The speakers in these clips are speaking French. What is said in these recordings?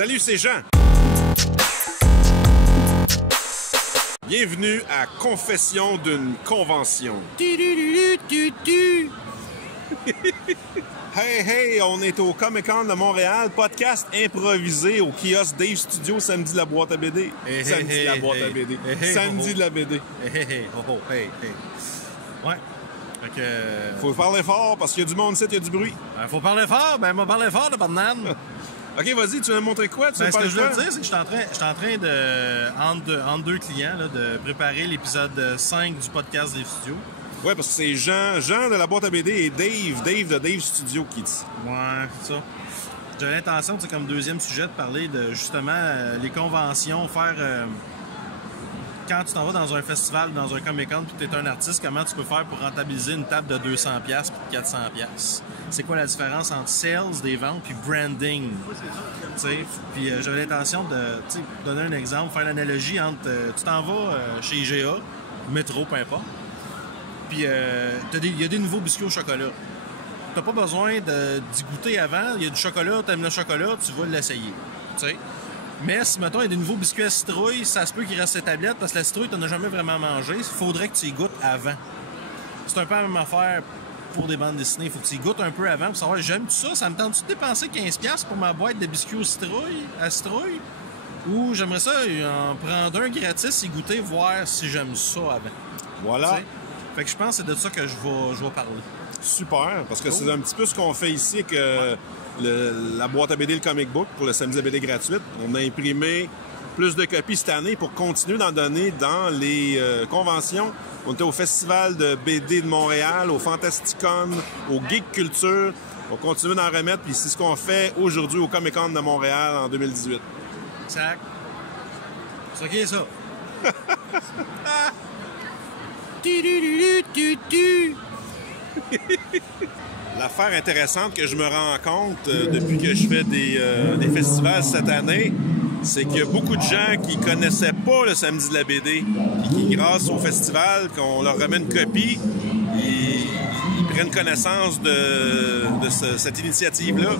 Salut, c'est Jean. Bienvenue à Confession d'une convention. Hey, on est au Comic-Con de Montréal, podcast improvisé au kiosque Dave Studio, samedi de la boîte à BD. Samedi de la boîte à BD. Samedi de la BD. Ouais. Fait que... Faut parler fort parce qu'il y a du monde ici, il y a du bruit. faut parler fort, ben moi parler fort de banane. OK, vas-y, tu veux me montrer quoi? Ce que je veux dire, c'est que je suis en train de, entre deux clients, là, de préparer l'épisode 5 du podcast Dave Studio. Ouais, parce que c'est Jean de la boîte à BD et Dave de Dave Studio qui dit. Ouais, c'est ça. J'ai l'intention, c'est comme deuxième sujet, de parler de justement les conventions, faire... quand tu t'en vas dans un festival, dans un Comic-Con, puis tu es un artiste, comment tu peux faire pour rentabiliser une table de 200$ puis de 400$? C'est quoi la différence entre sales, des ventes, puis branding? Puis j'avais l'intention de donner un exemple, faire l'analogie entre... tu t'en vas chez IGA, métro, peu importe, puis il y a des nouveaux biscuits au chocolat. T'as pas besoin d'y goûter avant. Il y a du chocolat, t'aimes le chocolat, tu vas l'essayer. T'sais? Mais si, mettons, il y a des nouveaux biscuits à citrouille, ça se peut qu'il reste cette tablette parce que la citrouille, t'en as jamais vraiment mangé. Il faudrait que tu y goûtes avant. C'est un peu la même affaire pour des bandes dessinées. Il faut que tu y goûtes un peu avant pour savoir, j'aime-tu ça? Ça me tente-tu de dépenser 15$ pour ma boîte de biscuits à citrouille? Ou j'aimerais ça en prendre un gratis, y goûter, voir si j'aime ça avant. Voilà. T'sais? Fait que je pense que c'est de ça que je vais parler. Super, parce que c'est un petit peu ce qu'on fait ici avec la boîte à BD, le comic book, pour le samedi à BD gratuite. On a imprimé plus de copies cette année pour continuer d'en donner dans les conventions. On était au Festival de BD de Montréal, au Fantasticon, au Geek Culture. On continue d'en remettre, puis c'est ce qu'on fait aujourd'hui au Comic-Con de Montréal en 2018. Exact. C'est ça qui est ça. L'affaire intéressante que je me rends compte depuis que je fais des festivals cette année, c'est qu'il y a beaucoup de gens qui connaissaient pas le samedi de la BD et qui, grâce au festival, qu'on leur remet une copie, ils prennent connaissance de cette initiative-là.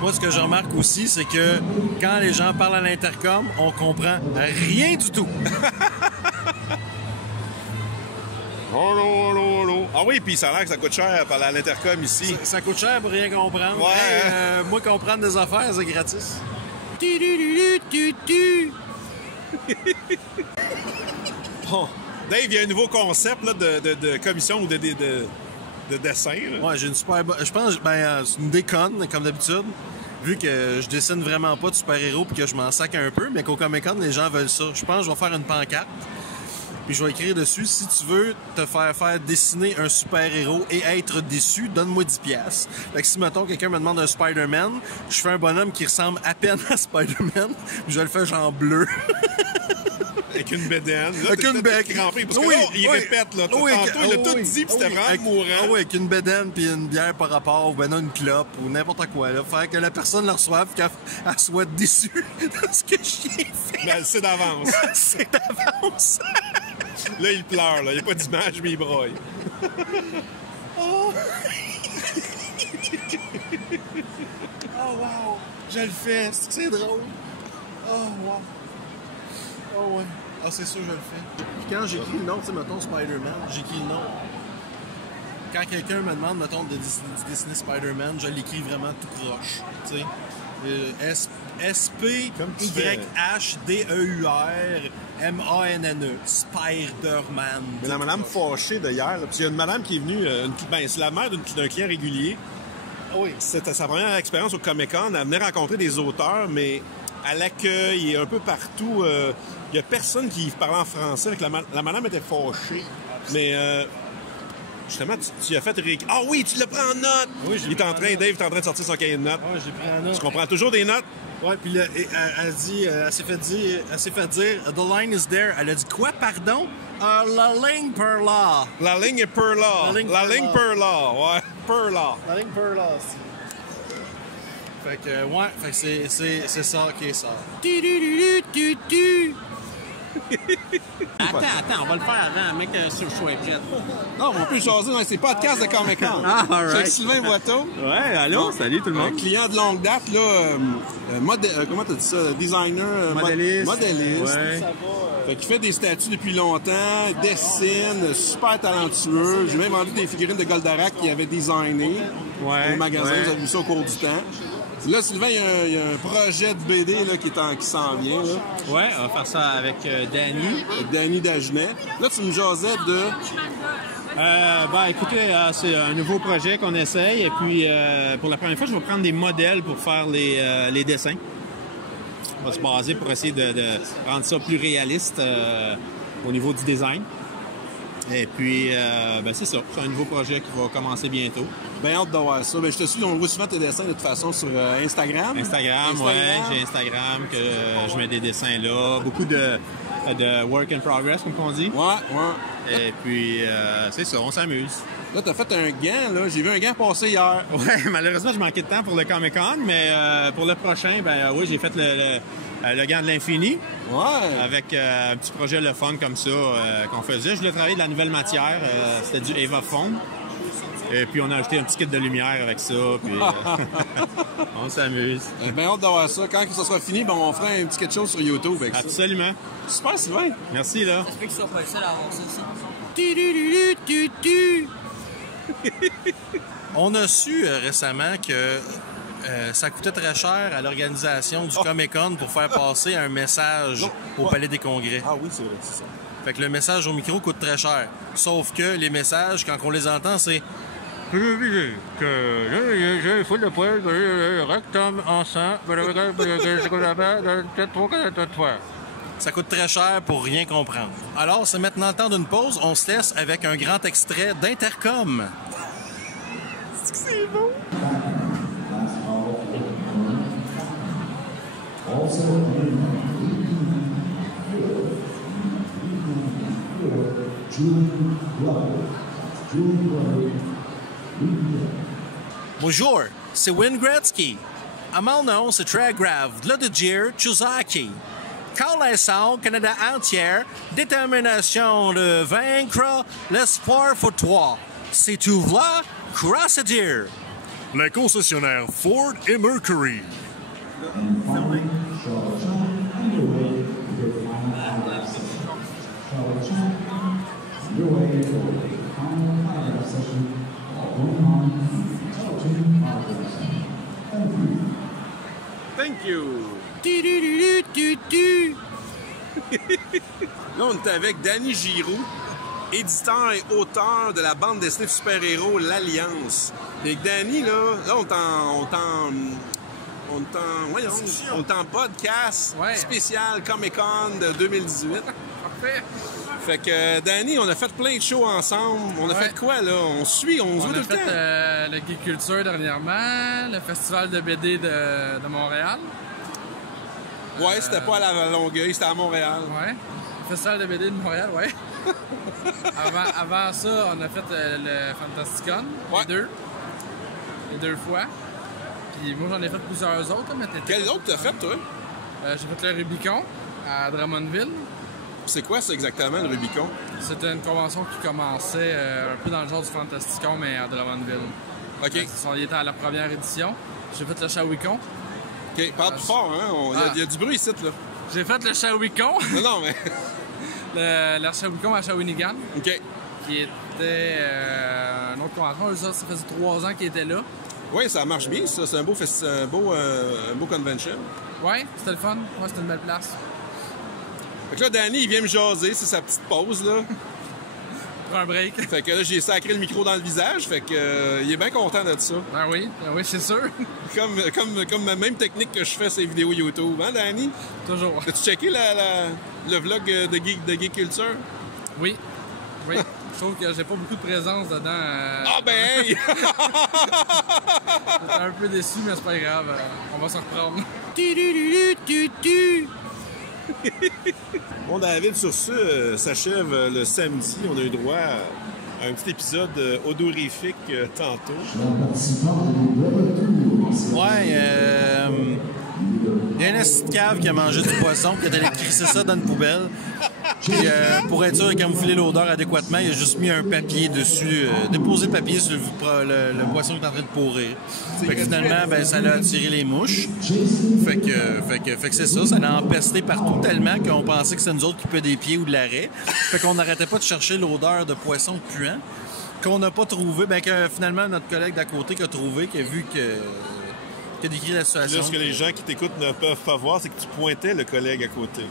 Moi, ce que je remarque aussi, c'est que quand les gens parlent à l'intercom, on comprend rien du tout. Allô. Ah oui, puis ça a l'air que ça coûte cher parler à l'intercom ici. Ça coûte cher pour rien comprendre. Ouais. Hey, moi, comprendre des affaires, c'est gratis. Bon. Dave, il y a un nouveau concept là, de commission ou de dessin. Là. Ouais, j'ai une super bonne... Je pense c'est une déconne, comme d'habitude. Vu que je dessine vraiment pas de super-héros puis que je m'en sac un peu, mais qu'au Comic-Con, les gens veulent ça. Je pense que je vais faire une pancarte. Puis je vais écrire dessus, si tu veux te faire dessiner un super-héros et être déçu, donne-moi 10$. Fait que si, mettons, quelqu'un me demande un Spider-Man, je fais un bonhomme qui ressemble à peine à Spider-Man, je le fais genre bleu. Avec une bédaine. Là, avec une bec. Crampé, parce que là, il répète. Là, tantôt, il a tout dit, puis c'était vraiment mourant. Oui, avec une bédaine puis une bière par rapport, ou ben une clope, ou n'importe quoi. Là. Faire que la personne le reçoive, qu'elle soit déçue de ce que j'ai fait. Mais elle sait d'avance. Elle sait d'avance. Là, il pleure. Là. Il n'y a pas d'image, mais il broille. Oh! Oh, wow! Je le fais. C'est drôle. Oh, wow! Oh, ouais. Ah, c'est sûr, je le fais. Puis quand j'écris le nom, tu sais, mettons Spider-Man, j'écris le nom. Quand quelqu'un me demande, mettons, de dessiner Spider-Man, je l'écris vraiment tout croche. Tu sais. S-P-Y-H-D-E-U-R-M-A-N-N-E. Spider-Man. Mais la madame fâchée de hier, là, puis il y a une madame qui est venue, c'est la mère d'un client régulier. Oui. C'était sa première expérience au Comic-Con. Elle venait rencontrer des auteurs, mais à l'accueil et un peu partout, il n'y a personne qui parlait en français. La madame était fâchée. Mais justement, tu as fait... Ah oui, tu l'as pris en note! Oui, Dave est en train de sortir son cahier de notes. Oui, j'ai pris en note. Tu comprends toujours des notes? Ouais, puis elle s'est fait dire, the line is there. Elle a dit quoi, pardon? La ligne per law. La ligne est per law. La ligne per law, ouais. Per law. La ligne per law, aussi. Fait que, ouais, c'est ça qui est ça. Attends, on va le faire avant, mec, sur le choix jet. Non, on peut jaser dans ces podcasts de Comic-Con. Ah, all right. Avec Sylvain Boiteau. Ouais, allô, salut tout le Un monde. client de longue date, là, comment t'as dit ça? Designer, Modéliste. modéliste. Ouais. Fait qu'il fait des statues depuis longtemps, dessine, super talentueux. J'ai même vendu des figurines de Goldorak qu'il avait designées Ouais, au magasin. ouais. Vous avez vu ça au cours du temps. Là, Sylvain, il y a un projet de BD là, qui s'en vient. Là. Ouais, on va faire ça avec Danny. Danny Dagenet. Là, tu me jasais de... Écoutez, c'est un nouveau projet qu'on essaye. Et puis, pour la première fois, je vais prendre des modèles pour faire les dessins. On va se baser pour essayer de rendre ça plus réaliste au niveau du design. Et puis, c'est ça. C'est un nouveau projet qui va commencer bientôt. Bien hâte de voir ça. Ben, je te suis, on voit souvent tes dessins de toute façon sur Instagram. Instagram, ouais. J'ai Instagram, que je mets des dessins là. Beaucoup de work in progress, comme on dit. Ouais. Et puis, c'est ça, on s'amuse. Là, t'as fait un gant, là. J'ai vu un gant passer hier. Ouais, malheureusement, je manquais de temps pour le Comic-Con, mais pour le prochain, oui, j'ai fait le gant de l'infini. Ouais. Avec un petit projet le fun comme ça qu'on faisait. Je voulais travailler de la nouvelle matière. C'était du Eva Foam. Et puis, on a ajouté un petit kit de lumière avec ça. Puis, on s'amuse. Bien hâte d'avoir ça. Quand ça sera fini, on fera un petit quelque chose sur YouTube avec ça. Absolument. Super, Sylvain. Merci, là. J'espère qu'ils sont pas le seul à avoir ça aussi. On a su récemment que ça coûtait très cher à l'organisation du Comic-Con pour faire passer un message au Palais des Congrès. Ah oui, c'est vrai, c'est ça. Fait que le message au micro coûte très cher. Sauf que les messages, quand on les entend, c'est... que j'ai full de poils, rectum en sang, ça coûte très cher pour rien comprendre. Alors, c'est maintenant le temps d'une pause. On se laisse avec un grand extrait d'Intercom. C'est beau. Bonjour, c'est Wayne Gretzky. À mon nom, c'est très grave. Vladimir Chuzaki. Quand l'instant, Canada entière, détermination de vaincre l'espoir pour toi. C'est tout là, grâce à Dieu. Les concessionnaires Ford et Mercury. Thank you. Là, on est avec Danny Giroux, éditeur et auteur de la bande dessinée de super-héros L'Alliance. Et Danny, là on est en podcast spécial Comic-Con de 2018. Parfait. Fait que, Danny, on a fait plein de shows ensemble. On a fait quoi, là? On se voit tout le temps. On a fait le Geek Culture dernièrement, le Festival de BD de Montréal. Ouais, c'était pas à la Longueuil, c'était à Montréal. Ouais. Le Festival de BD de Montréal, ouais. avant ça, on a fait le Fantasticon, les deux fois. Puis moi, j'en ai fait plusieurs autres. Mais Quel autre t'as fait, toi? J'ai fait le Rubicon à Drummondville. C'est quoi, ça, exactement, le Rubicon? C'était une convention qui commençait un peu dans le genre du Fantasticon, mais à Drummondville. OK. Il était à la première édition. J'ai fait le Shawicon. OK, parle plus fort, hein? Il y a du bruit ici, là. J'ai fait le Shawicon. Non, mais... le Shawicon à Shawinigan. OK. Qui était une autre convention. Ça faisait 3 ans qu'il était là. Oui, ça marche bien, ça. C'est un beau convention. Ouais, c'était le fun. Ouais, c'était une belle place. Fait que là, Danny, il vient me jaser, c'est sa petite pause, là. Pour un break. Fait que là, j'ai sacré le micro dans le visage, fait que il est bien content de ça. Ben oui, c'est sûr. Comme la même technique que je fais ces vidéos YouTube, hein, Danny? Toujours. As-tu checké le vlog de Geek Culture? Oui. Oui. Je trouve que j'ai pas beaucoup de présence dedans. Ah ben hey! J'étais un peu déçu, mais c'est pas grave. On va s'en reprendre. Bon, David, sur ce, s'achève le samedi. On a eu droit à un petit épisode odorifique tantôt. Ouais, il y a un esti de cave qui a mangé du poisson, qui est allé crisser ça dans une poubelle. Puis pour être sûr de camoufler l'odeur adéquatement, il a juste mis un papier dessus, déposé le papier sur le poisson qui est en train de pourrir. Fait que finalement, ben, ça l'a attiré les mouches. Fait que c'est ça, ça l'a empesté partout tellement qu'on pensait que c'était nous autres qui puaient des pieds ou de l'arrêt. Fait qu'on n'arrêtait pas de chercher l'odeur de poisson puant qu'on n'a pas trouvé. Ben que finalement, notre collègue d'à côté qui a trouvé, qui a vu que... qui a décrit la situation. Là, ce que les gens qui t'écoutent ne peuvent pas voir, c'est que tu pointais le collègue à côté.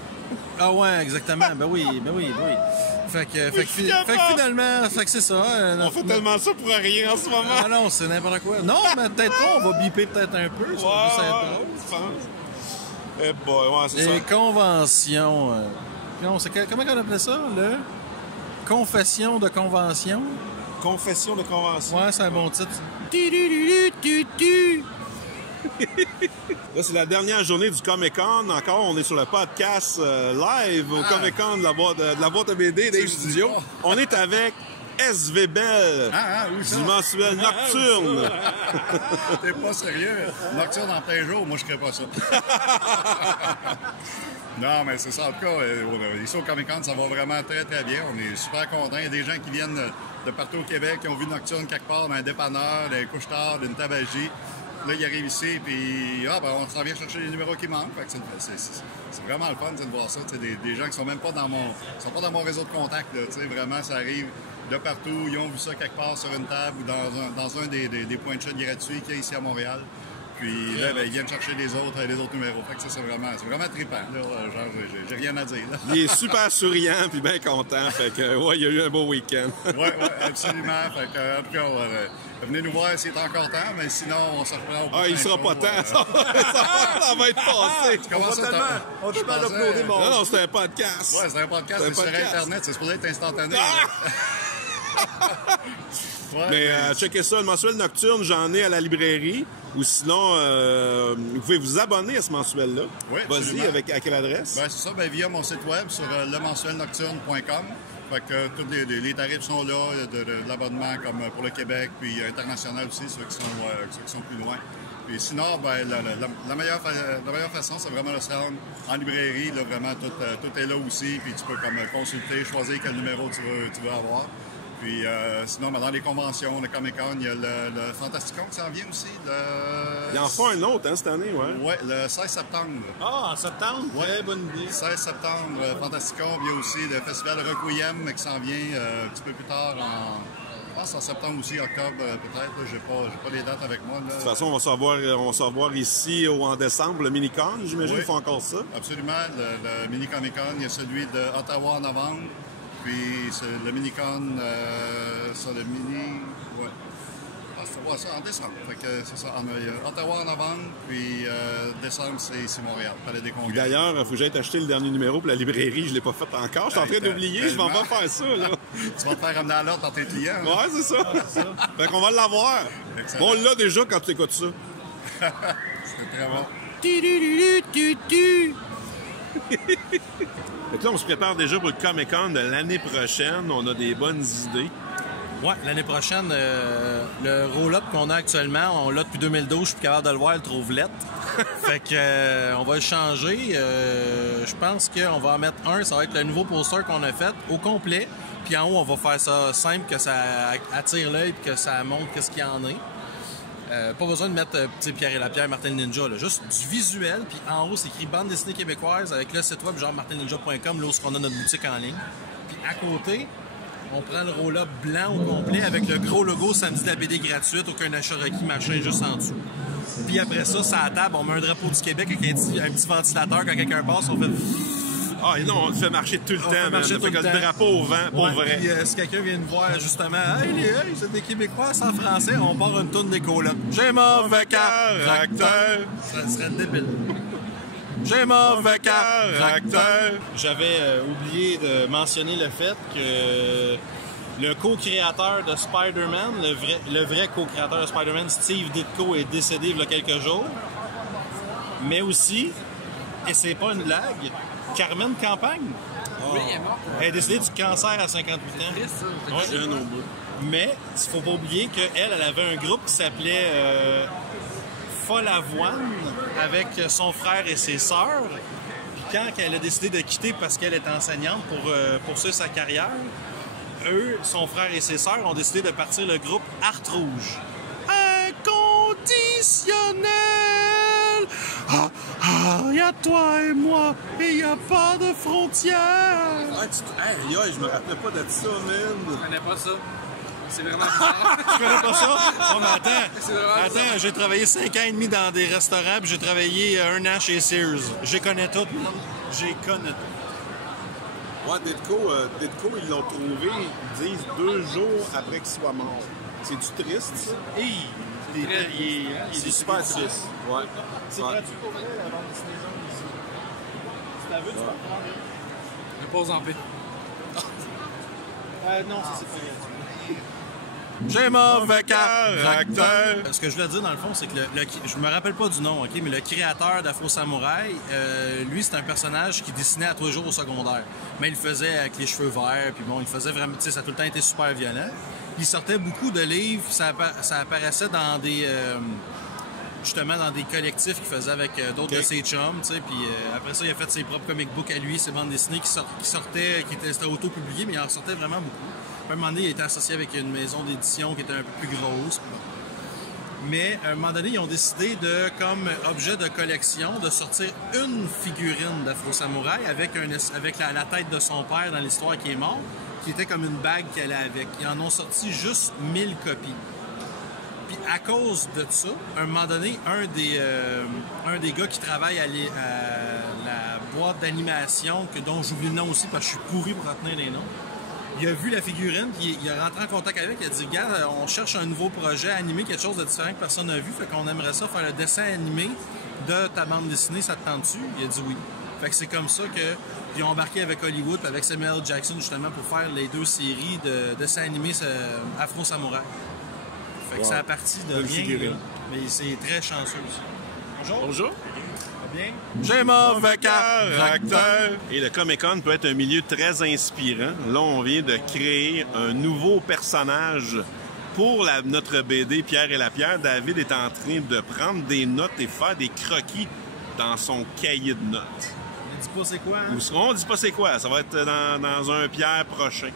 Ah ouais, exactement. Ben oui. Fait que finalement, fait que c'est ça. On fait tellement ça pour rien en ce moment. Ah non, c'est n'importe quoi. Non, mais peut-être pas, on va biper peut-être un peu. Ça va juste être drôle. Eh boy, ouais, c'est ça. Les conventions. Non, comment on appelait ça, le confession de convention? Confession de convention. Ouais, c'est un bon titre. Là, c'est la dernière journée du Comic-Con. Encore, on est sur le podcast live au Comic-Con de la boîte à BD des studios. On est avec SV Bell du mensuel Nocturne. T'es pas sérieux? Nocturne en plein jour, moi je ferais pas ça. Non, mais c'est ça. En tout cas, ici au Comic-Con, ça va vraiment très, très bien. On est super contents. Il y a des gens qui viennent de partout au Québec, qui ont vu Nocturne quelque part dans un dépanneur, d'un couche-tard, d'une tabagie. Là, ils arrivent ici, puis on s'en vient chercher les numéros qui manquent. Fait que c'est vraiment le fun de voir ça. Des gens qui sont même pas dans mon réseau de contact. Là, vraiment, ça arrive de partout. Ils ont vu ça quelque part sur une table ou dans un des points de chute gratuits qu'il y a ici à Montréal. Puis là, ils viennent chercher les autres numéros. Fait que ça, c'est vraiment trippant. Là, genre, j'ai rien à dire. Là. Il est super souriant puis bien content. Fait que, ouais, il y a eu un beau week-end. Oui, absolument. Fait que, en tout cas, venez nous voir s'il est encore temps, mais sinon, on se reprend au il sera pas temps. Ça va être passé. On peut pas l'uploader, mon... Non, c'était un podcast. Ouais, c'est un podcast. C'est sur Internet. C'est supposé être instantané. Ouais, mais checkez ça, le mensuel Nocturne, j'en ai à la librairie. Ou sinon, vous pouvez vous abonner à ce mensuel-là. Oui, vas-y, à quelle adresse? Ben, c'est ça, via mon site web sur lemensuelnocturne.com. Fait que tous les tarifs sont là, de l'abonnement comme pour le Québec, puis international aussi, ceux qui sont plus loin. Puis sinon, ben, la meilleure façon, c'est vraiment de se rendre en librairie. Là, vraiment, tout est là aussi. Puis tu peux comme consulter, choisir quel numéro tu veux avoir. Puis sinon, ben, dans les conventions, le Comic-Con, il y a le Fantasticon qui s'en vient aussi. Il en faut un autre, hein, cette année, ouais? Oui, le 16 septembre. Ah, en septembre? Ouais. Très bonne idée. 16 septembre, Fantasticon. Il y a aussi le festival Requiem qui s'en vient un petit peu plus tard je pense en septembre aussi, octobre peut-être. J'ai pas les dates avec moi. Là. De toute façon, on va savoir ici ou en décembre le Mini-Con. J'imagine qu'ils font encore ça. Absolument. Le Mini-Comic-Con, il y a celui d'Ottawa en novembre. Puis le Mini-Con, ça, le mini... Ouais. Ouais, ça en décembre. Fait que c'est ça. Ottawa en novembre, puis décembre, c'est ici Montréal. Palais des Congrès. D'ailleurs, il faut que j'aille t'acheter le dernier numéro pour la librairie. Je ne l'ai pas fait encore. Je suis en train d'oublier. Je m'en vais faire ça. Là. Tu vas te faire ramener à l'ordre dans tes clients. Hein? Ouais, c'est ça. Fait qu'on va l'avoir. On l'a déjà quand tu écoutes ça. C'est très bon. Donc là, on se prépare déjà pour le Comic-Con de l'année prochaine. On a des bonnes idées. Ouais, l'année prochaine, le roll-up qu'on a actuellement, on l'a depuis 2012, je suis plus capable de le voir, le trouve lettre. Fait que on va le changer. Je pense qu'on va en mettre un, ça va être le nouveau poster qu'on a fait au complet. Puis en haut, on va faire ça simple, que ça attire l'œil et que ça montre qu'est-ce qu'il y en a. Pas besoin de mettre Pierre et Lapierre, Martin Ninja, là. Juste du visuel. Puis en haut, c'est écrit bande dessinée québécoise avec le site web genre martinninja.com, là où on a notre boutique en ligne. Puis à côté, on prend le roll-up blanc au complet avec le gros logo samedi de la BD gratuite, aucun achat requis, machin, juste en dessous. Puis après ça, sur la table, on met un drapeau du Québec avec un petit ventilateur. Quand quelqu'un passe, on fait... Ah non, on le fait marcher tout le temps. On fait le drapeau au vent, pour vrai. Puis si quelqu'un vient nous voir, justement, « Hey, c'est des Québécois, c'est en français, on part une tourne d'écho-là. J'ai mauvais caractère. » Ça serait débile. J'ai mauvais caractère. J'avais oublié de mentionner le fait que le co-créateur de Spider-Man, le vrai co-créateur de Spider-Man, Steve Ditko, est décédé il y a quelques jours. Mais aussi, et c'est pas une blague, Carmen Campagne. Oui, elle est morte. Elle est décédée du cancer à 58 ans. Triste, ça. Ouais, jeune au bout. Mais il faut pas oublier qu'elle avait un groupe qui s'appelait folle avoine avec son frère et ses sœurs. Puis quand elle a décidé de quitter parce qu'elle est enseignante pour poursuivre sa carrière, eux, son frère et ses sœurs, ont décidé de partir le groupe Art Rouge. Inconditionnel! Ah, ah, y a toi et moi, et y a pas de frontières! Hey, je me rappelais pas de ça, man. Je connais pas ça. C'est vraiment bizarre. Tu connais pas ça? Oh, mais C'est vraiment attends, j'ai travaillé 5 ans et demi dans des restaurants, puis j'ai travaillé 1 an chez Sears. Je les connais toutes, man. Je les connais toutes. Ouais, Ditko, ils l'ont trouvé, ils disent 2 jours après qu'il soit mort. C'est-tu triste, ça? Hey, il est super triste. Ouais. C'est Ouais. gratuit pour vrai, la bande dessinée jaune ici. Si t'as vu, tu peux le prendre. Repose en paix. Non, ça c'est pas gratuit. J'ai mauvais caractère. Ce que je voulais dire dans le fond, c'est que je me rappelle pas du nom, ok, mais le créateur d'Afro Samouraï, lui, c'est un personnage qui dessinait à tous les jours au secondaire. Mais il le faisait avec les cheveux verts, puis bon, il faisait vraiment, tu sais, ça a tout le temps été super violent. Il sortait beaucoup de livres, ça apparaissait dans des, justement, dans des collectifs qu'il faisait avec d'autres de ses chums, tu sais, puis après ça, il a fait ses propres comic books à lui, ses bandes dessinées qui sortaient, c'était auto-publié, mais il en sortait vraiment beaucoup. À un moment donné, il était associé avec une maison d'édition qui était un peu plus grosse. Mais à un moment donné, ils ont décidé de, comme objet de collection, de sortir une figurine d'Afro Samouraï avec la tête de son père dans l'histoire qui est mort, qui était comme une bague qu'elle a avec. Ils en ont sorti juste 1000 copies. Puis à cause de ça, à un moment donné, un des gars qui travaille à la boîte d'animation, dont j'oublie le nom aussi parce que je suis pourri pour retenir les noms, il a vu la figurine, puis il a rentré en contact avec, il a dit « Regarde, on cherche un nouveau projet, animer quelque chose de différent que personne n'a vu, fait qu'on aimerait ça faire le dessin animé de ta bande dessinée, ça te tente-tu? » Il a dit oui. Fait que c'est comme ça qu'ils ont embarqué avec Hollywood, avec Samuel L. Jackson, justement, pour faire les 2 séries de dessins animés Afro Samouraï. Fait que ça a parti de rien, mais c'est très chanceux aussi. Bonjour. Bonjour. Bien. J'ai mauvais caractère. Et le Comic-Con peut être un milieu très inspirant. Là, on vient de créer un nouveau personnage pour notre BD Pierre et la Pierre. David est en train de prendre des notes et faire des croquis dans son cahier de notes. On dit pas c'est quoi, hein? On dit pas c'est quoi. Ça va être dans un Pierre prochain.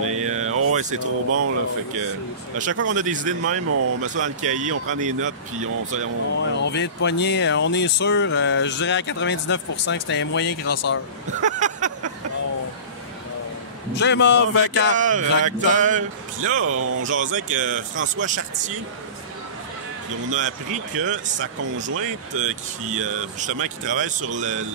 Mais ouais, c'est trop bon, là. Fait que à chaque fois qu'on a des idées de même, on met ça dans le cahier, on prend des notes, puis on vient de pogner, on est sûr, je dirais à 99% que c'était un moyen crosseur. J'ai mauvais caractère. Puis là, on jasait avec François Chartier. Puis on a appris que sa conjointe, qui travaille sur le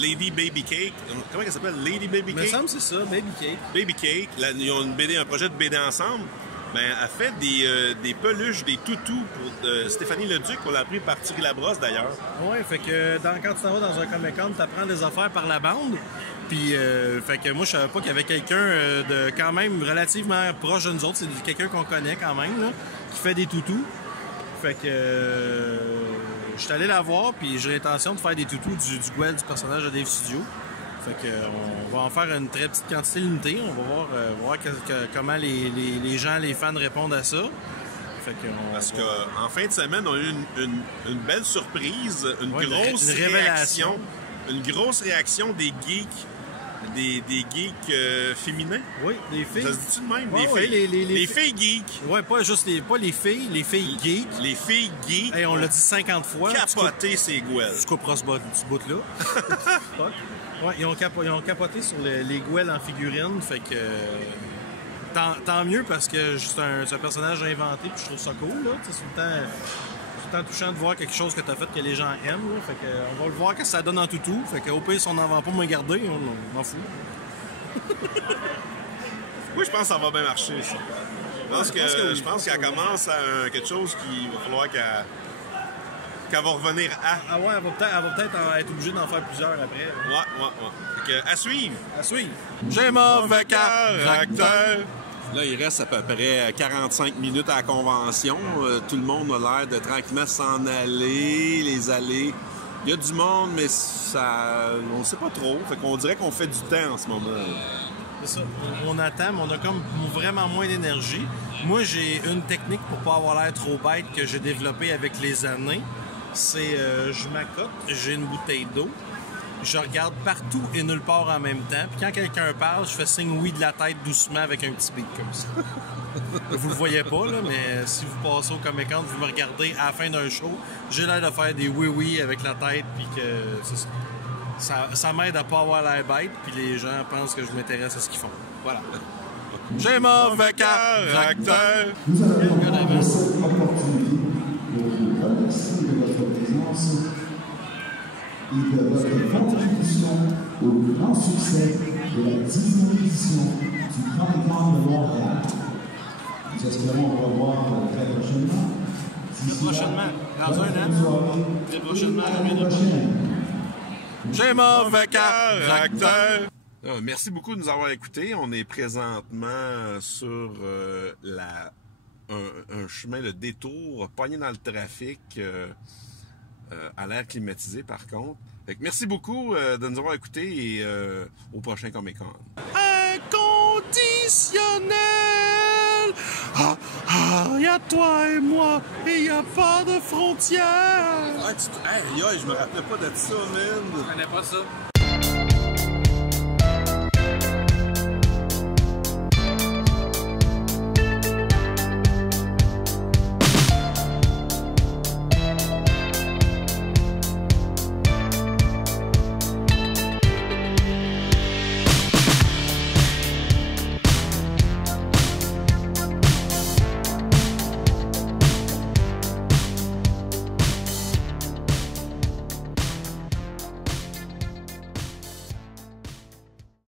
Lady Baby Cake. Comment elle s'appelle? Lady Baby Cake? Il me semble que c'est ça, Baby Cake. Baby Cake. Là, ils ont un projet de BD ensemble. Ben, elle fait des peluches, des toutous pour Stéphanie Leduc. On l'a appris par Thierry Labrosse, d'ailleurs. Oui, fait que quand tu t'en vas dans un Comic-Con, tu apprends des affaires par la bande. Puis, fait que moi, je savais pas qu'il y avait quelqu'un de quand même relativement proche de nous autres. C'est quelqu'un qu'on connaît quand même, là, qui fait des toutous. Fait que je suis allé la voir, puis j'ai l'intention de faire des toutous du Gouel, du personnage de Dave Studio. Fait que on va en faire une très petite quantité limitée. On va voir comment les gens, les fans répondent à ça. Fait que parce qu'en fin de semaine, on a eu une belle surprise, une grosse révélation. Une grosse réaction des geeks. Des geeks féminins? Oui, des filles. Ça se dit-tu de même? Ouais, des filles, les filles geeks. Oui, pas les filles, les filles geeks. Les filles geeks. Hey, on l'a dit 50 fois. Capoté ces gouelles. Tu couperas ce bout-là. Ouais, ils ont capoté sur les gouelles en figurine, fait que tant mieux parce que c'est un personnage inventé, puis je trouve ça cool, là. C'est tout le temps touchant de voir quelque chose que tu as fait que les gens aiment, là. Fait que on va le voir que ça donne en toutou, fait qu'au pire, si on n'en vend pas, me garder, on m'en fout. Oui, je pense que ça va bien marcher, ça. Je pense qu'elle commence à quelque chose qu'il va falloir qu'elle va revenir à. Ah ouais, elle va peut-être être obligée d'en faire plusieurs après. Ouais. Fait que, à suivre. J'ai mauvais caractère. Là, il reste à peu près 45 minutes à la convention. Tout le monde a l'air de tranquillement s'en aller, les aller. Il y a du monde, mais on ne sait pas trop. Fait qu'on dirait qu'on fait du temps en ce moment. C'est ça. On attend, mais on a comme vraiment moins d'énergie. Moi, j'ai une technique pour pas avoir l'air trop bête que j'ai développée avec les années. C'est, je m'accote, j'ai une bouteille d'eau, je regarde partout et nulle part en même temps. Puis quand quelqu'un parle, je fais signe oui de la tête doucement avec un petit beat comme ça. Vous le voyez pas, là, mais si vous passez au Comic-Con, vous me regardez à la fin d'un show, j'ai l'air de faire des oui-oui avec la tête, puis que c'est ça. Ça m'aide à pas avoir l'air bête, puis les gens pensent que je m'intéresse à ce qu'ils font. Voilà. J'ai mauvais caractère. Nous avons cette opportunité de vous remercier de votre présence et de votre contribution au grand succès de la 19e édition du Comic-Con de Montréal. Nous espérons vous revoir très prochainement. Très prochainement. Dans un an. Très prochainement. À l'année prochaine. J'ai mauvais caractère. Merci beaucoup de nous avoir écoutés. On est présentement sur un chemin de détour, pogné dans le trafic, à l'air climatisé par contre. Fait que merci beaucoup de nous avoir écoutés et au prochain Comic-Con. Inconditionnel! Y a toi et moi, et y a pas de frontières! Je me rappelais pas de ça, man! Je connais pas ça.